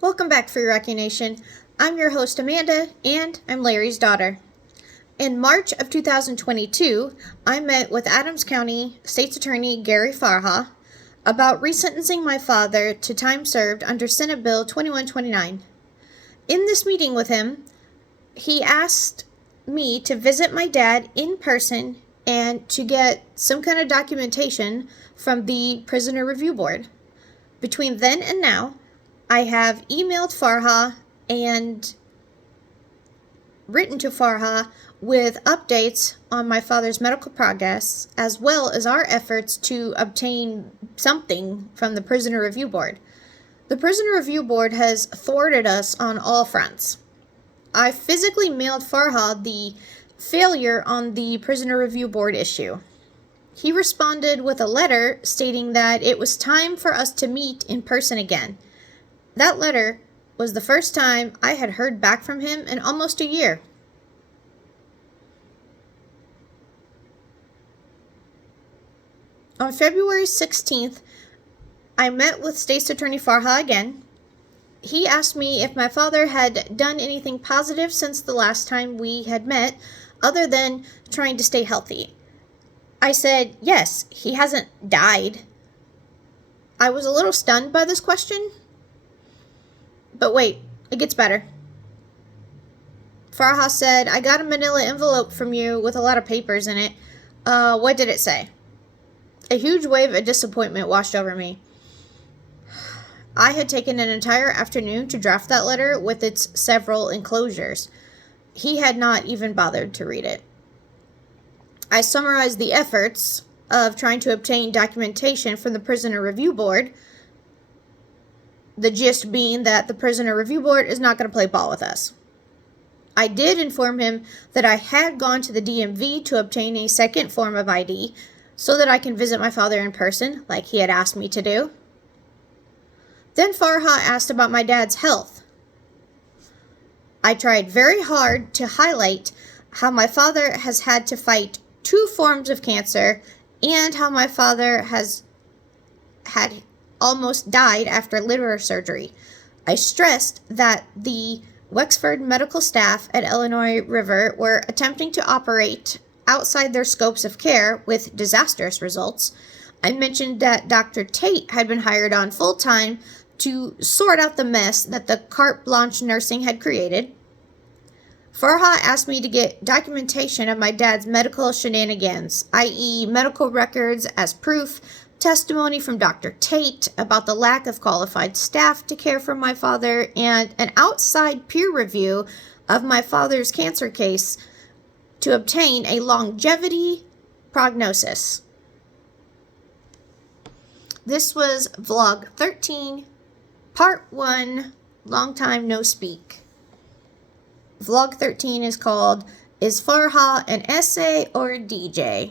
Welcome back, Free Rocky Nation. I'm your host, Amanda, and I'm Larry's daughter. In March of 2022, I met with Adams County State's Attorney Gary Farha about resentencing my father to time served under Senate Bill 2129. In this meeting with him, he asked me to visit my dad in person and to get some kind of documentation from the Prisoner Review Board. Between then and now, I have emailed Farha and written to Farha with updates on my father's medical progress, as well as our efforts to obtain something from the Prisoner Review Board. The Prisoner Review Board has thwarted us on all fronts. I physically mailed Farha the failure on the Prisoner Review Board issue. He responded with a letter stating that it was time for us to meet in person again. That letter was the first time I had heard back from him in almost a year. On February 16th, I met with State's Attorney Farha again. He asked me if my father had done anything positive since the last time we had met, other than trying to stay healthy. I said, yes, he hasn't died. I was a little stunned by this question. But wait, it gets better. Farha said, I got a manila envelope from you with a lot of papers in it. What did it say? A huge wave of disappointment washed over me. I had taken an entire afternoon to draft that letter with its several enclosures. He had not even bothered to read it. I summarized the efforts of trying to obtain documentation from the Prisoner Review Board, the gist being that the Prisoner Review Board is not going to play ball with us. I did inform him that I had gone to the DMV to obtain a second form of ID so that I can visit my father in person, like he had asked me to do. Then Farha asked about my dad's health. I tried very hard to highlight how my father has had to fight 2 forms of cancer and how my father had almost died after liver surgery. I stressed that the Wexford medical staff at Illinois River were attempting to operate outside their scopes of care with disastrous results. I mentioned that Dr. Tate had been hired on full-time to sort out the mess that the carte blanche nursing had created. Farha asked me to get documentation of my dad's medical shenanigans, i.e. medical records as proof, testimony from Dr. Tate about the lack of qualified staff to care for my father, and an outside peer review of my father's cancer case to obtain a longevity prognosis. This was vlog 13, part 1, long time no speak. Vlog 13 is called, Is Farha an SA or a DJ?